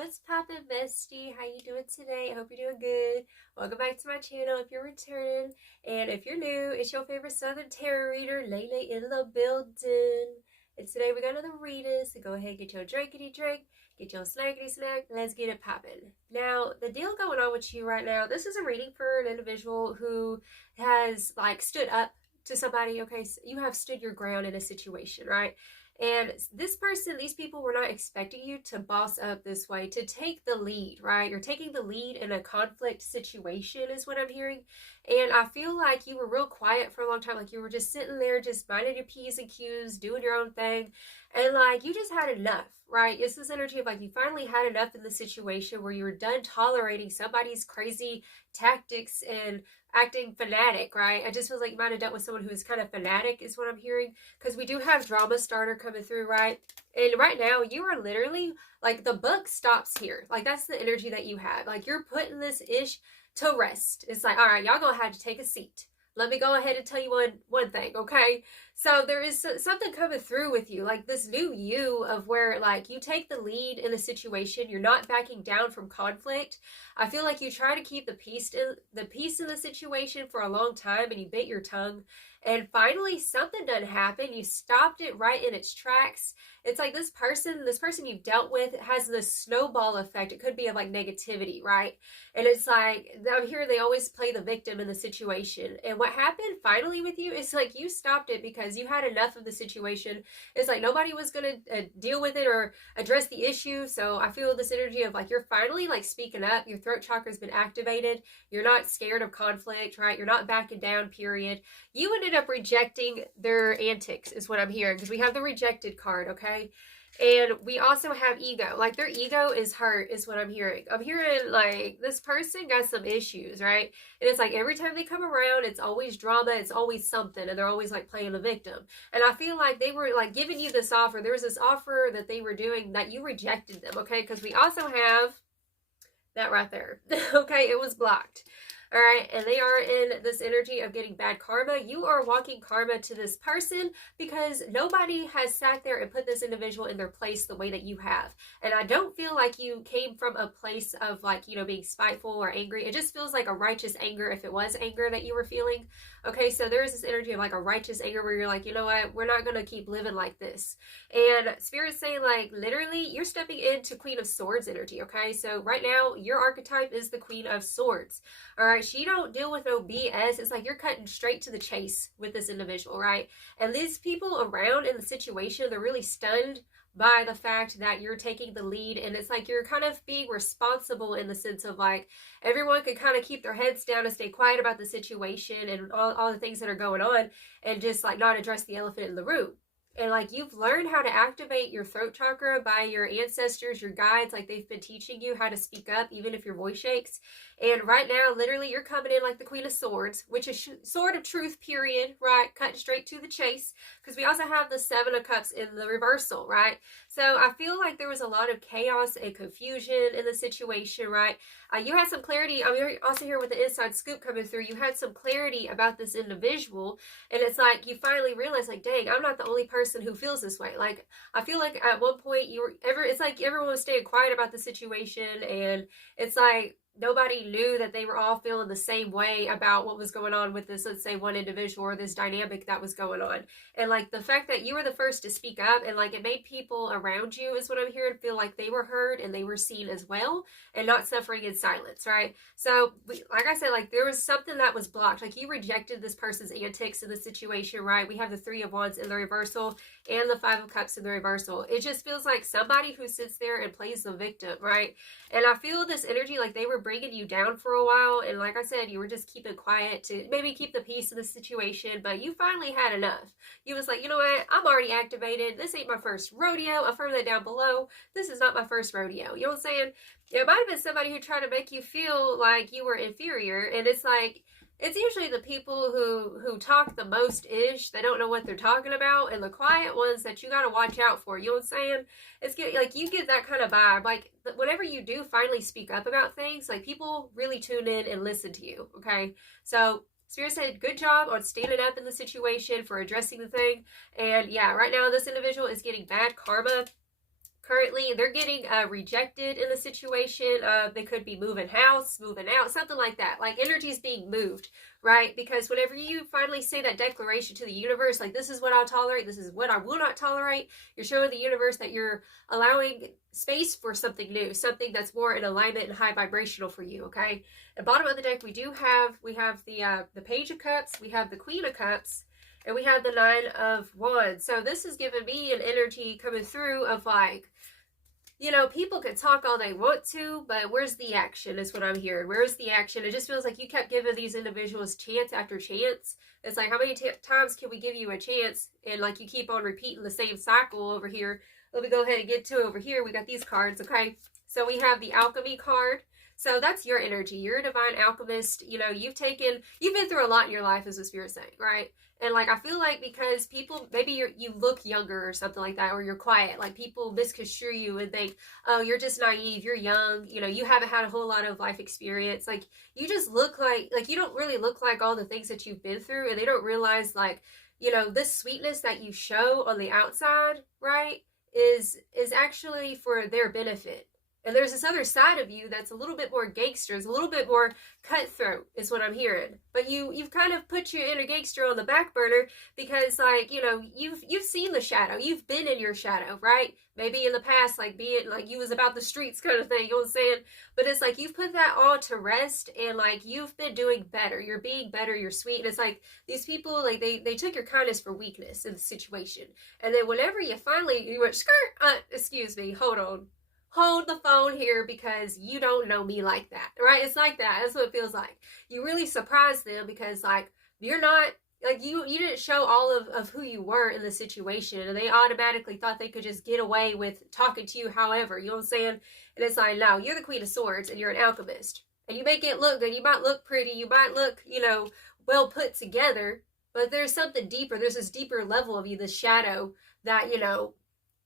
What's poppin', bestie? How you doing today? I hope you're doing good. Welcome back to my channel if you're returning. And if you're new, it's your favorite Southern Tarot reader, Lele in the building. And today we're gonna read it, so go ahead, get your drinkity drink, get your snackity snack, let's get it poppin'. Now, the deal going on with you right now, this is a reading for an individual who has, like, stood up to somebody, okay? So you have stood your ground in a situation, right? And this person, these people were not expecting you to boss up this way, to take the lead, right? You're taking the lead in a conflict situation is what I'm hearing. And I feel like you were real quiet for a long time. Like you were just sitting there, just minding your P's and Q's, doing your own thing. And like you just had enough, right? It's this energy of like you finally had enough in the situation where you were done tolerating somebody's crazy tactics and acting fanatic, right? I just feel like you might have dealt with someone who is kind of fanatic is what I'm hearing, because we do have drama starter coming through, right? And right now you are literally like the buck stops here. Like that's the energy that you have. Like you're putting this ish to rest. It's like, all right, y'all gonna have to take a seat. Let me go ahead and tell you one thing, okay? So there is something coming through with you, like this new you of where like you take the lead in a situation. You're not backing down from conflict. I feel like you try to keep the peace in the situation for a long time, and you bit your tongue. And finally, something done happen. You stopped it right in its tracks. It's like this person you've dealt with has this snowball effect. It could be of like negativity, right? And it's like, I'm here, they always play the victim in the situation. And what happened finally with you is like you stopped it because you had enough of the situation. It's like nobody was going to deal with it or address the issue. So I feel this energy of like you're finally like speaking up. Your throat chakra has been activated. You're not scared of conflict, right? You're not backing down, period. You ended up rejecting their antics is what I'm hearing, because we have the rejected card, okay? And we also have ego. Like their ego is hurt is what I'm hearing. I'm hearing like this person got some issues, right? And it's like every time they come around, it's always drama, it's always something, and they're always like playing the victim. And I feel like they were like giving you this offer. There was this offer that they were doing that you rejected them, okay? Because we also have that right there. Okay, it was blocked. All right, and they are in this energy of getting bad karma. You are walking karma to this person because nobody has sat there and put this individual in their place the way that you have. And I don't feel like you came from a place of like, you know, being spiteful or angry. It just feels like a righteous anger if it was anger that you were feeling. Okay, so there is this energy of like a righteous anger where you're like, you know what, we're not going to keep living like this. And Spirit's saying like, literally, you're stepping into Queen of Swords energy, okay? So right now, your archetype is the Queen of Swords, all right? She don't deal with no BS. It's like you're cutting straight to the chase with this individual, right? And these people around in the situation, they're really stunned by the fact that you're taking the lead, and it's like you're kind of being responsible in the sense of like everyone could kind of keep their heads down and stay quiet about the situation and all the things that are going on and just like not address the elephant in the room. And like you've learned how to activate your throat chakra by your ancestors, your guides, like they've been teaching you how to speak up even if your voice shakes. And right now, literally, you're coming in like the Queen of Swords, which is sword of truth, period, right? Cutting straight to the chase. Because we also have the Seven of Cups in the reversal, right? So I feel like there was a lot of chaos and confusion in the situation, right? You had some clarity. I'm also here with the inside scoop coming through. You had some clarity about this individual. And it's like you finally realized, like, dang, I'm not the only person who feels this way. Like, I feel like at one point it's like everyone was staying quiet about the situation. And it's like, nobody knew that they were all feeling the same way about what was going on with this, let's say, one individual or this dynamic that was going on. And like the fact that you were the first to speak up, and like it made people around you, is what I'm hearing, feel like they were heard and they were seen as well and not suffering in silence, right? So like I said, like there was something that was blocked. Like you rejected this person's antics in the situation, right? We have the Three of Wands in the reversal and the Five of Cups in the reversal. It just feels like somebody who sits there and plays the victim, right? And I feel this energy like they were bringing you down for a while, and like I said, you were just keeping quiet to maybe keep the peace in the situation, but you finally had enough. You was like, you know what, I'm already activated. This ain't my first rodeo. Affirm that down below. This is not my first rodeo. You know what I'm saying? It might have been somebody who tried to make you feel like you were inferior, and it's like, it's usually the people who talk the most ish. They don't know what they're talking about, and the quiet ones that you got to watch out for. You know what I'm saying? It's good. Like you get that kind of vibe. Like whenever you do finally speak up about things, like people really tune in and listen to you. Okay, so Spirit said, good job on standing up in the situation for addressing the thing. And yeah, right now this individual is getting bad karma currently. They're getting rejected in the situation. They could be moving house, moving out, something like that. Like energy is being moved, right? Because whenever you finally say that declaration to the universe, like this is what I'll tolerate, this is what I will not tolerate, you're showing the universe that you're allowing space for something new, something that's more in alignment and high vibrational for you, okay? At the bottom of the deck, we have the Page of Cups, we have the Queen of Cups, and we have the Nine of Wands. So this is giving me an energy coming through of like, you know, people can talk all they want to, but where's the action is what I'm hearing. Where's the action? It just feels like you kept giving these individuals chance after chance. It's like, how many times can we give you a chance? And like you keep on repeating the same cycle over here. Let me go ahead and get to over here. We got these cards, okay? So we have the Alchemy card. So that's your energy. You're a divine alchemist. You know, you've been through a lot in your life, as the Spirit's saying, right? And like, I feel like because people, maybe you look younger or something like that, or you're quiet, like people misconstrue you and think, oh, you're just naive, you're young, you know, you haven't had a whole lot of life experience. Like, you just look like you don't really look like all the things that you've been through, and they don't realize, like, you know, this sweetness that you show on the outside, right, is actually for their benefit. And there's this other side of you that's a little bit more gangster, is a little bit more cutthroat, is what I'm hearing. But you've kind of put your inner gangster on the back burner because, like, you know, you've seen the shadow. You've been in your shadow, right? Maybe in the past, like, being, like, you was about the streets kind of thing, you know what I'm saying? But it's like, you've put that all to rest, and, like, you've been doing better. You're being better, you're sweet. And it's like, these people, like, they took your kindness for weakness in the situation. And then whenever you went, skirt, excuse me, hold the phone here because you don't know me like that, right? It's like that. That's what it feels like. You really surprised them because, like, you're not, like, you didn't show all of who you were in the situation, and they automatically thought they could just get away with talking to you however, you know what I'm saying? And it's like, no, you're the Queen of Swords and you're an alchemist. And you make it look good. You might look pretty. You might look, you know, well put together, but there's something deeper. There's this deeper level of you, this shadow that, you know,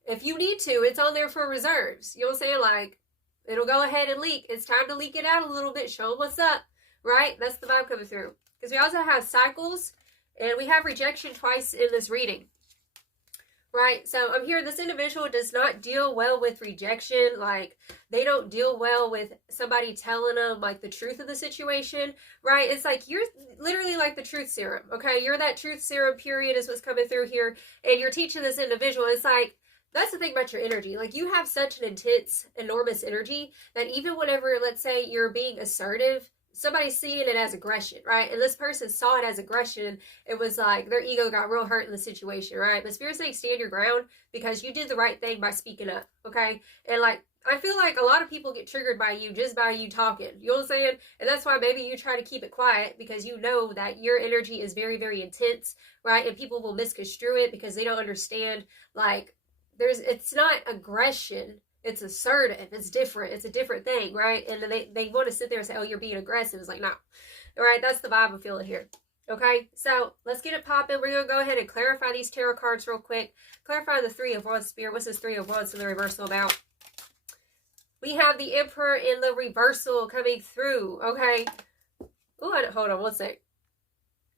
if you need to, it's on there for reserves. You know what I'm saying? Like, it'll go ahead and leak. It's time to leak it out a little bit. Show them what's up, right? That's the vibe coming through. Because we also have cycles, and we have rejection twice in this reading, right? So I'm hearing this individual does not deal well with rejection. Like, they don't deal well with somebody telling them, like, the truth of the situation, right? It's like, you're literally like the truth serum, okay? You're that truth serum, period, is what's coming through here. And you're teaching this individual. It's like, that's the thing about your energy. Like, you have such an intense, enormous energy that even whenever, let's say, you're being assertive, somebody's seeing it as aggression, right? And this person saw it as aggression. It was like their ego got real hurt in the situation, right? But Spirit's saying stand your ground because you did the right thing by speaking up, okay? And, like, I feel like a lot of people get triggered by you just by you talking. You know what I'm saying? And that's why maybe you try to keep it quiet because you know that your energy is very, very intense, right? And people will misconstrue it because they don't understand, like, it's not aggression, it's assertive, it's different, it's a different thing, right? And they want to sit there and say, oh, you're being aggressive. It's like, no. All right, that's the vibe I'm feeling here. Okay, so let's get it popping. We're going to go ahead and clarify these tarot cards real quick. Clarify the Three of Wands, Spirit. What's this Three of Wands in the reversal about? We have the Emperor in the reversal coming through, okay? Oh, hold on one sec.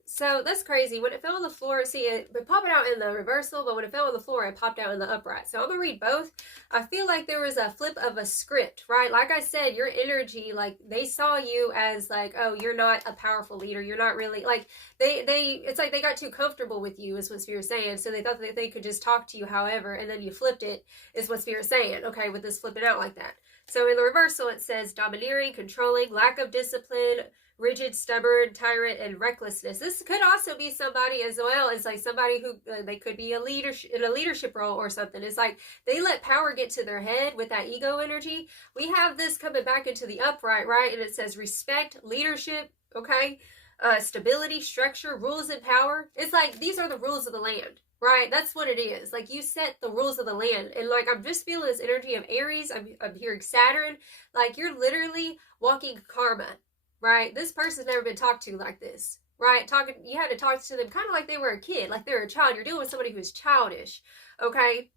So that's crazy. When it fell on the floor, see, it popped out in the reversal, but when it fell on the floor, it popped out in the upright. So I'm going to read both. I feel like there was a flip of a script, right? Like I said, your energy, like, they saw you as, like, oh, you're not a powerful leader. You're not really, like, it's like they got too comfortable with you, is what Spirit's saying. So they thought that they could just talk to you however, and then you flipped it, is what Spirit's saying, okay, with this flipping out like that. So in the reversal, it says domineering, controlling, lack of discipline, rigid, stubborn, tyrant, and recklessness. This could also be somebody as well. It's like somebody who they could be in a leadership role or something. It's like they let power get to their head with that ego energy. We have this coming back into the upright, right? And it says respect, leadership, okay? Stability, structure, rules, and power. It's like these are the rules of the land. Right, that's what it is. Like, you set the rules of the land. And, like, I'm just feeling this energy of Aries. I'm hearing Saturn. Like, you're literally walking karma, right? This person's never been talked to like this, right? You had to talk to them kind of like they were a kid, like they were a child. You're dealing with somebody who's childish, okay?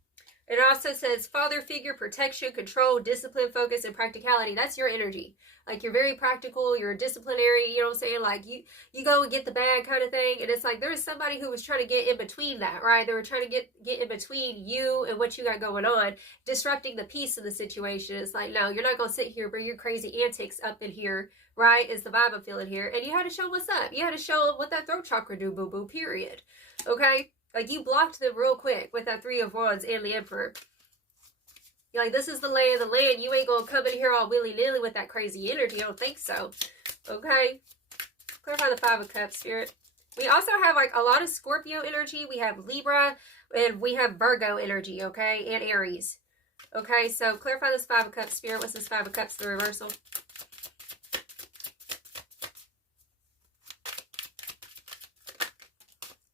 It also says father figure, protection, control, discipline, focus, and practicality. That's your energy. Like, you're very practical, you're a disciplinary, you know what I'm saying? Like, you go and get the bag kind of thing. And it's like, there's somebody who was trying to get in between that, right? They were trying to get in between you and what you got going on, disrupting the peace of the situation. It's like, no, you're not going to sit here, bring your crazy antics up in here, right? Is the vibe I'm feeling here. And you had to show them what's up. You had to show them what that throat chakra do, boo-boo, period. Okay? Like, you blocked them real quick with that Three of Wands and the Emperor. You're like, this is the lay of the land. You ain't gonna come in here all willy-nilly with that crazy energy. I don't think so. Okay? Clarify the Five of Cups, Spirit. We also have, like, a lot of Scorpio energy. We have Libra, and we have Virgo energy, okay? And Aries. Okay, so clarify this Five of Cups, Spirit. What's this Five of Cups, the reversal?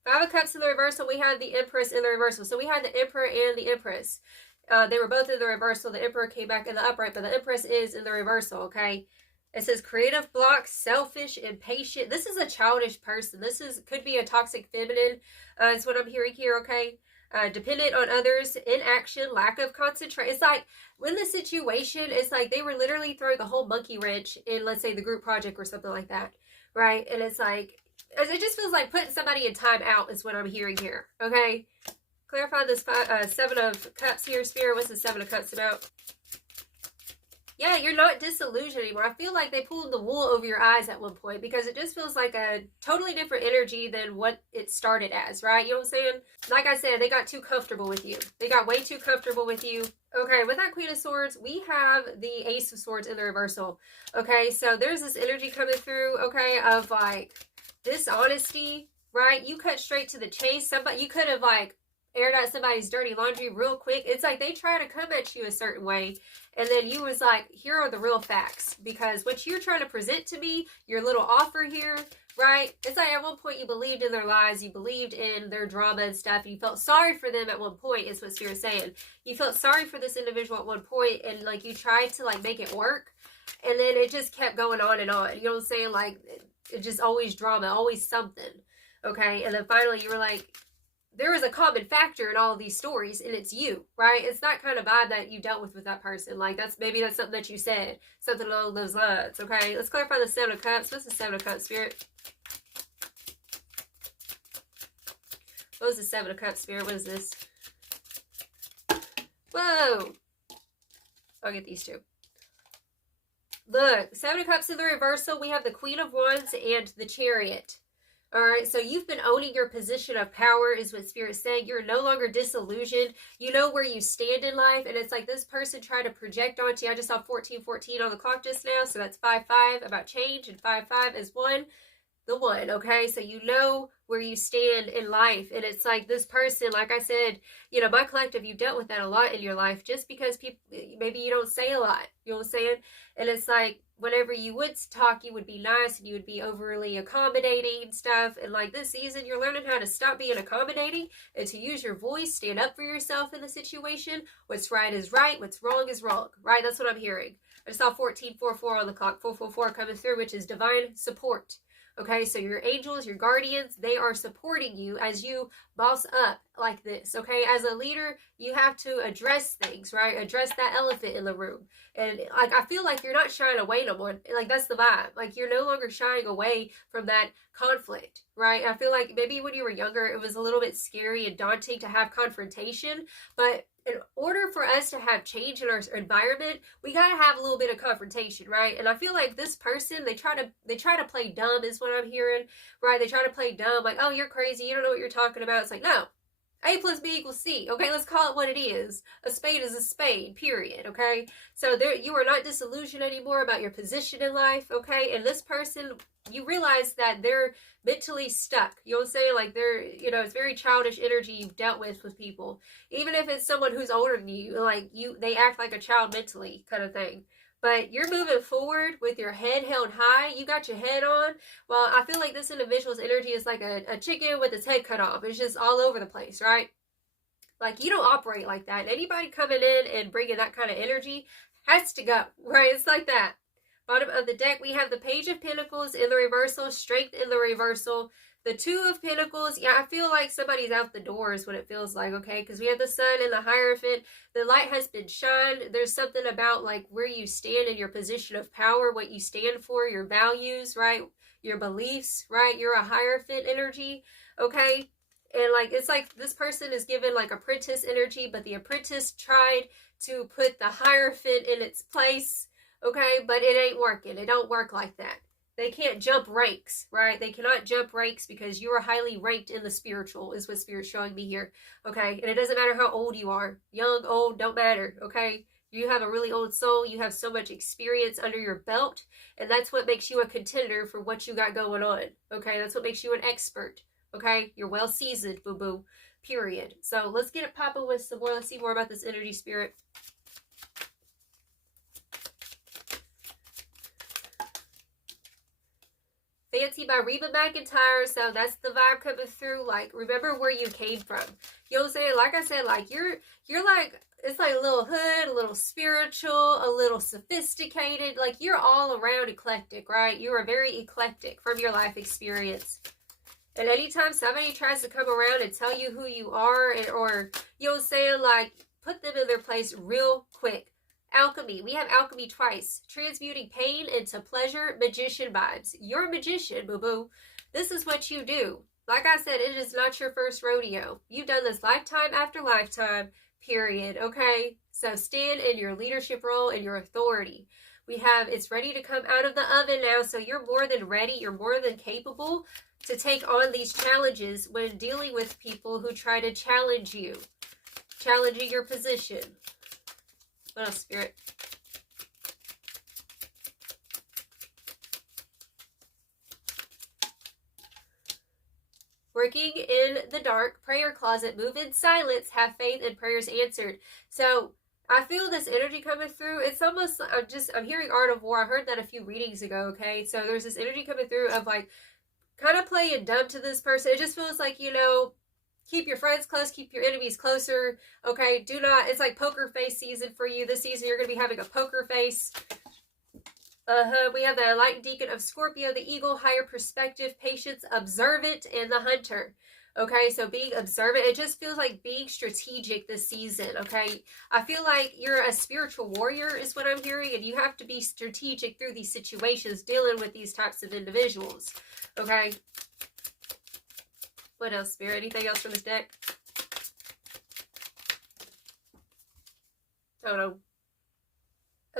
Five of Cups in the reversal, we had the Empress in the reversal. So we had the Emperor and the Empress. They were both in the reversal. The Emperor came back in the upright, but the Empress is in the reversal, okay? It says creative block, selfish, impatient. This is a childish person. This could be a toxic feminine, is what I'm hearing here, okay? Dependent on others, inaction, lack of concentration. It's like, when the situation, it's like they were literally throwing the whole monkey wrench in, let's say, the group project or something like that, right? And it's like, it just feels like putting somebody in time out is what I'm hearing here, okay? Clarify this Seven of Cups here, Spirit. What's the Seven of Cups about? Yeah, you're not disillusioned anymore. I feel like they pulled the wool over your eyes at one point, because it just feels like a totally different energy than what it started as, right? You know what I'm saying? Like I said, they got too comfortable with you. They got way too comfortable with you. Okay, with that Queen of Swords, we have the Ace of Swords in the reversal. Okay, so there's this energy coming through, okay, of like dishonesty, right? You cut straight to the chase. Somebody, you could have like aired out somebody's dirty laundry real quick. It's like they try to come at you a certain way, and then you was like, here are the real facts, because what you're trying to present to me, your little offer here, right? It's like at one point you believed in their lies, you believed in their drama and stuff, and you felt sorry for them at one point, is what Spirit's saying. You felt sorry for this individual at one point, and like you tried to like make it work, and then it just kept going on and on. You know what I'm saying? Like, it just always drama, always something. Okay, and then finally you were like, there is a common factor in all of these stories, and it's you, right? It's that kind of vibe that you dealt with that person. Like, maybe that's something that you said, something along those lines, okay? Let's clarify the Seven of Cups. What's the Seven of Cups, Spirit? What was the Seven of Cups, Spirit? What is this? Whoa! I'll get these two. Look, Seven of Cups in the reversal. We have the Queen of Wands and the Chariot. All right, so you've been owning your position of power, is what Spirit's saying. You're no longer disillusioned. You know where you stand in life, and it's like this person tried to project onto you. I just saw 1414 on the clock just now, so that's 5-5 about change, and 5-5 is the one, okay? So you know where you stand in life, and it's like this person, like I said, you know, my collective, you've dealt with that a lot in your life, just because people, maybe you don't say a lot, you know what I'm saying? And it's like, whenever you would talk, you would be nice, and you would be overly accommodating and stuff, and like this season, you're learning how to stop being accommodating, and to use your voice, stand up for yourself in the situation. What's right is right, what's wrong is wrong, right? That's what I'm hearing. I just saw 1444 on the clock, 444 coming through, which is divine support. Okay, so your angels, your guardians, they are supporting you as you boss up like this, okay? As a leader, you have to address things, right? Address that elephant in the room. And, like, I feel like you're not shying away no more. Like, that's the vibe. Like, you're no longer shying away from that conflict, right? I feel like maybe when you were younger, it was a little bit scary and daunting to have confrontation, but in order for us to have change in our environment, we gotta have a little bit of confrontation, right? And I feel like this person, they try to play dumb, is what I'm hearing, right? They try to play dumb, like, oh, you're crazy, you don't know what you're talking about. It's like, no, A plus B equals C, okay? Let's call it what it is. A spade is a spade, period, okay? So you are not disillusioned anymore about your position in life, okay? And this person, you realize that they're mentally stuck. You know what I'm saying? Like, they're, you know, it's very childish energy you've dealt with people. Even if it's someone who's older than you, like, they act like a child mentally, kind of thing. But you're moving forward with your head held high. You got your head on. Well, I feel like this individual's energy is like a chicken with its head cut off. It's just all over the place, right? Like, you don't operate like that. And anybody coming in and bringing that kind of energy has to go, right? It's like that. Bottom of the deck, we have the Page of Pentacles in the reversal, Strength in the reversal, The Two of Pentacles, yeah, I feel like somebody's out the door is what it feels like, okay? Because we have the Sun and the Hierophant. The light has been shined. There's something about, like, where you stand in your position of power, what you stand for, your values, right? Your beliefs, right? You're a Hierophant energy, okay? And, like, it's like this person is given, like, apprentice energy, but the apprentice tried to put the Hierophant in its place, okay? But it ain't working. It don't work like that. They can't jump ranks, right? They cannot jump ranks because you are highly ranked in the spiritual, is what Spirit's showing me here, okay? And it doesn't matter how old you are. Young, old, don't matter, okay? You have a really old soul. You have so much experience under your belt, and that's what makes you a contender for what you got going on, okay? That's what makes you an expert, okay? You're well-seasoned, boo-boo, period. So let's get it popping with some more. Let's see more about this energy, Spirit. Fancy by Reba McEntire. So that's the vibe coming through. Like, remember where you came from. You know what I'm saying? Like I said, like, you're like, it's like a little hood, a little spiritual, a little sophisticated. Like, you're all around eclectic, right? You are very eclectic from your life experience. And anytime somebody tries to come around and tell you who you are, or, you know what I'm saying, like, put them in their place real quick. Alchemy. We have alchemy twice. Transmuting pain into pleasure. Magician vibes. You're a magician, boo-boo. This is what you do. Like I said, it is not your first rodeo. You've done this lifetime after lifetime, period, okay? So stand in your leadership role and your authority. We have, it's ready to come out of the oven now, so you're more than ready. You're more than capable to take on these challenges when dealing with people who try to challenge you. Challenging your position. What else, Spirit? Working in the dark, prayer closet, move in silence, have faith, and prayers answered. So I feel this energy coming through. It's almost, I'm hearing Art of War. I heard that a few readings ago, okay? So there's this energy coming through of, like, kind of playing dumb to this person. It just feels like, you know, keep your friends close, keep your enemies closer, okay? Do not, it's like poker face season for you. This season, you're going to be having a poker face. We have the Light Deacon of Scorpio, the Eagle, higher perspective, patience, observant, and the Hunter. Okay, so being observant, it just feels like being strategic this season, okay? I feel like you're a spiritual warrior is what I'm hearing, and you have to be strategic through these situations, dealing with these types of individuals, okay? What else, Spirit? Anything else from this deck? Oh, no.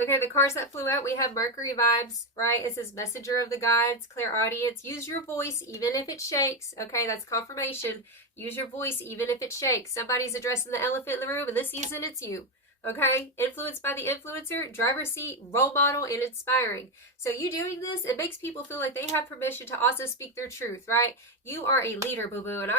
Okay, the cards that flew out, we have Mercury vibes, right? It says messenger of the gods, clairaudience. Use your voice even if it shakes. Okay, that's confirmation. Use your voice even if it shakes. Somebody's addressing the elephant in the room, and this season it's you. Okay, influenced by the influencer, driver's seat, role model, and inspiring. So you doing this, it makes people feel like they have permission to also speak their truth, right? You are a leader, boo-boo, and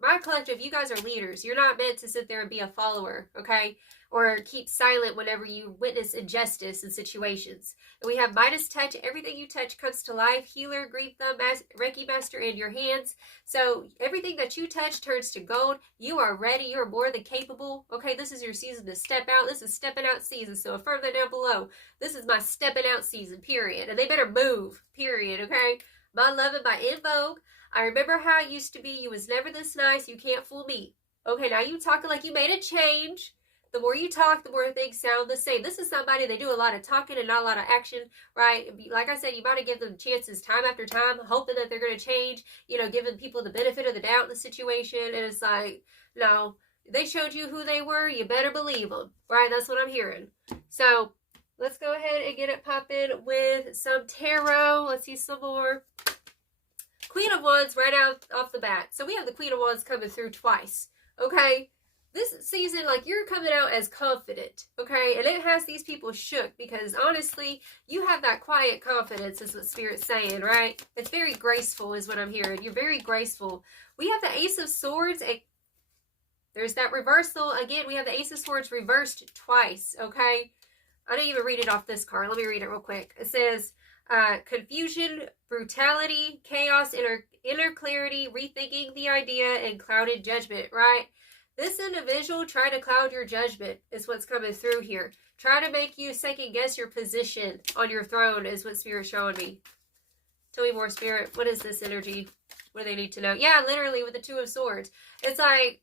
my collective, you guys are leaders. You're not meant to sit there and be a follower, okay? Or keep silent whenever you witness injustice in situations. And we have Midas touch. Everything you touch comes to life. Healer, green thumb, Reiki master in your hands. So everything that you touch turns to gold. You are ready. You are more than capable. Okay, this is your season to step out. This is stepping out season. So affirm that down below. This is my stepping out season, period. And they better move, period, okay? My love and my in vogue. I remember how it used to be. You was never this nice. You can't fool me. Okay, now you talking like you made a change. The more you talk, the more things sound the same. This is somebody, they do a lot of talking and not a lot of action, right? Like I said, you got to give them chances time after time, hoping that they're going to change, you know, giving people the benefit of the doubt in the situation. And it's like, no, they showed you who they were. You better believe them, right? That's what I'm hearing. So let's go ahead and get it popping with some tarot. Let's see some more. Queen of Wands right out off the bat. So we have the Queen of Wands coming through twice, okay? This season, like, you're coming out as confident, okay? And it has these people shook because, honestly, you have that quiet confidence is what Spirit's saying, right? It's very graceful is what I'm hearing. You're very graceful. We have the Ace of Swords. And there's that reversal. Again, we have the Ace of Swords reversed twice, okay? I didn't even read it off this card. Let me read it real quick. It says, confusion, brutality, chaos, inner clarity, rethinking the idea, and clouded judgment, right? This individual tried to cloud your judgment is what's coming through here. Try to make you second guess your position on your throne is what Spirit's showing me. Tell me more, Spirit. What is this energy? What do they need to know? Yeah, literally with the Two of Swords. It's like,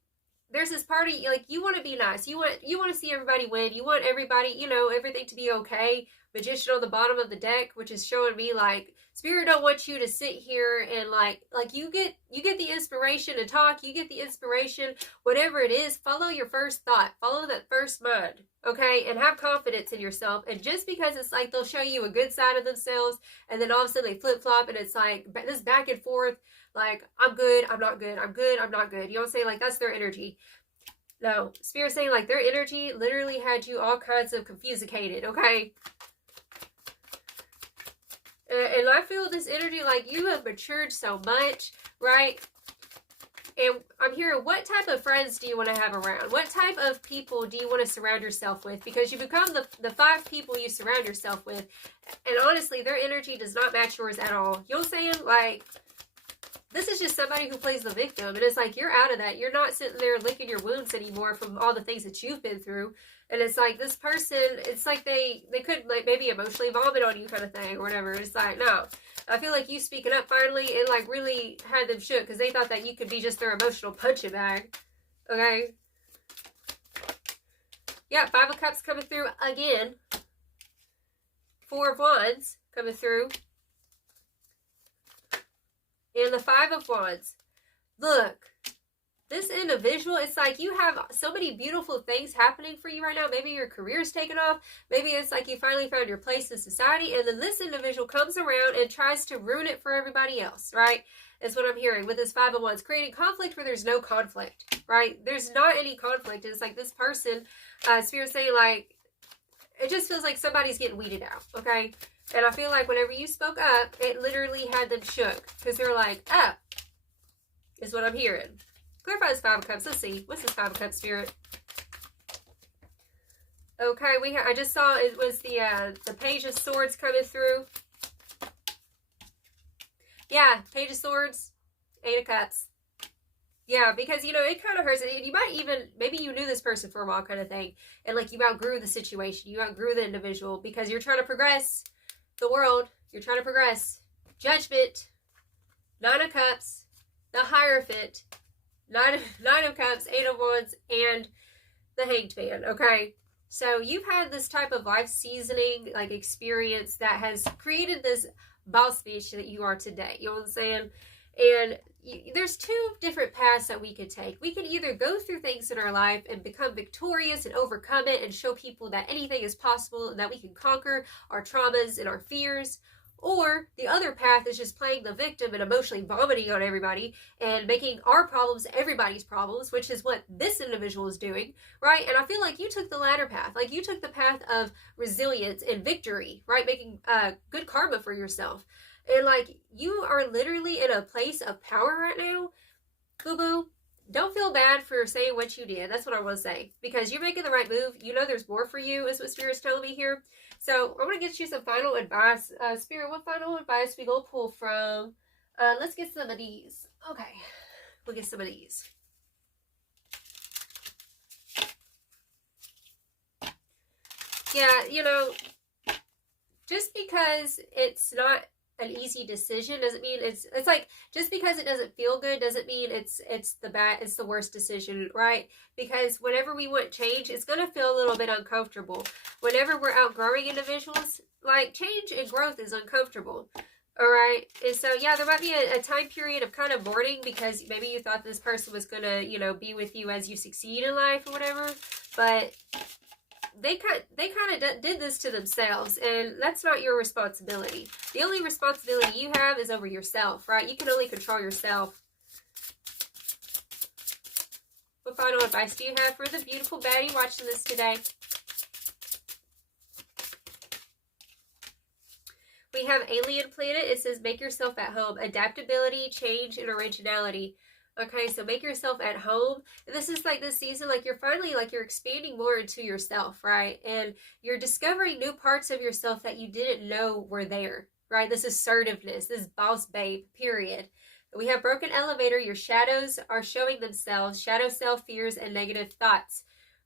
there's this party, like, you want to be nice. You want to see everybody win. You want everybody, you know, everything to be okay. Magician on the bottom of the deck, which is showing me like Spirit don't want you to sit here and like you get the inspiration to talk, you get the inspiration, whatever it is, follow your first thought, follow that first mind, okay, and have confidence in yourself. And just because it's like they'll show you a good side of themselves, and then all of a sudden they flip flop, and it's like this back and forth, like I'm good, I'm not good, I'm good, I'm not good. You know what I'm saying? Like that's their energy. No, Spirit's saying like their energy literally had you all kinds of confusicated, okay? And I feel this energy like you have matured so much, right? And I'm hearing, what type of friends do you want to have around? What type of people do you want to surround yourself with? Because you become the 5 people you surround yourself with. And honestly, their energy does not match yours at all. You know what I'm saying? Like, this is just somebody who plays the victim. And it's like, you're out of that. You're not sitting there licking your wounds anymore from all the things that you've been through. And it's like, this person, it's like they could like maybe emotionally vomit on you kind of thing or whatever. It's like, no. I feel like you speaking up finally, it like really had them shook because they thought that you could be just their emotional punching bag. Okay? Yeah, 5 of Cups coming through again. 4 of Wands coming through. And the 5 of Wands. Look. This individual, it's like you have so many beautiful things happening for you right now. Maybe your career's taken off. Maybe it's like you finally found your place in society. And then this individual comes around and tries to ruin it for everybody else, right? That's what I'm hearing with this 5 of Wands. Creating conflict where there's no conflict, right? There's not any conflict. It's like this person, Spirit's saying like, it just feels like somebody's getting weeded out, okay? And I feel like whenever you spoke up, it literally had them shook. Because they're like, oh, is what I'm hearing. Clarify this 5 of Cups. Let's see. What's this 5 of Cups, Spirit? Okay, I just saw it was the Page of Swords coming through. Yeah, Page of Swords, 8 of Cups. Yeah, because, you know, it kind of hurts. And you might even, maybe you knew this person for a while kind of thing. And, like, you outgrew the situation. You outgrew the individual because you're trying to progress the world. You're trying to progress. Judgment, 9 of Cups, the Hierophant, 9 of Cups, 8 of Wands, and the Hanged Man, okay? So you've had this type of life seasoning, like, experience that has created this boss bitch that you are today. You know what I'm saying? And there's 2 different paths that we could take. We could either go through things in our life and become victorious and overcome it and show people that anything is possible and that we can conquer our traumas and our fears. Or the other path is just playing the victim and emotionally vomiting on everybody and making our problems everybody's problems, which is what this individual is doing, right? And I feel like you took the latter path. Like you took the path of resilience and victory, right? Making good karma for yourself. And like you are literally in a place of power right now. Boo-boo. Don't feel bad for saying what you did. That's what I want to say. Because you're making the right move. You know there's more for you, is what Spirit's telling me here. So I'm going to get you some final advice. Spirit, what final advice we going to pull from? Let's get some of these. Okay. We'll get some of these. Yeah, you know, just because it's not an easy decision doesn't mean it's like just because it doesn't feel good doesn't mean it's the worst decision, right? Because whenever we want change, it's going to feel a little bit uncomfortable. Whenever we're outgrowing individuals, like change and growth is uncomfortable. All right. And so, yeah, there might be a time period of kind of mourning because maybe you thought this person was going to, you know, be with you as you succeed in life or whatever. But they kind of did this to themselves, and that's not your responsibility. The only responsibility you have is over yourself, right? You can only control yourself. What final advice do you have for the beautiful baddie watching this today? We have Alien Planet. It says, make yourself at home. Adaptability, change, and originality. Okay, so make yourself at home. And this is like this season, like you're finally, like you're expanding more into yourself, right? And you're discovering new parts of yourself that you didn't know were there, right? This assertiveness, this boss babe, period. We have broken elevator. Your shadows are showing themselves. Shadow self, fears, and negative thoughts,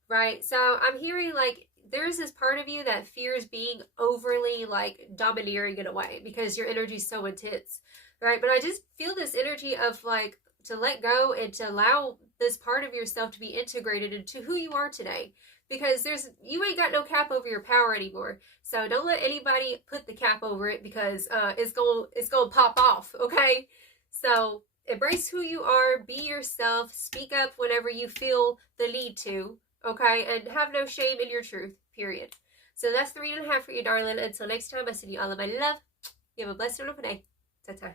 right? So I'm hearing like there's this part of you that fears being overly like domineering in a way because your energy is so intense, right? But I just feel this energy of like to let go and to allow this part of yourself to be integrated into who you are today, because you ain't got no cap over your power anymore. So don't let anybody put the cap over it, because it's gonna pop off, okay? So embrace who you are, be yourself, speak up whenever you feel the need to, okay? And have no shame in your truth, period. So that's the reading I have for you, darling. Until next time, I send you all of my love. You have a blessed and wonderful day. Ta-ta.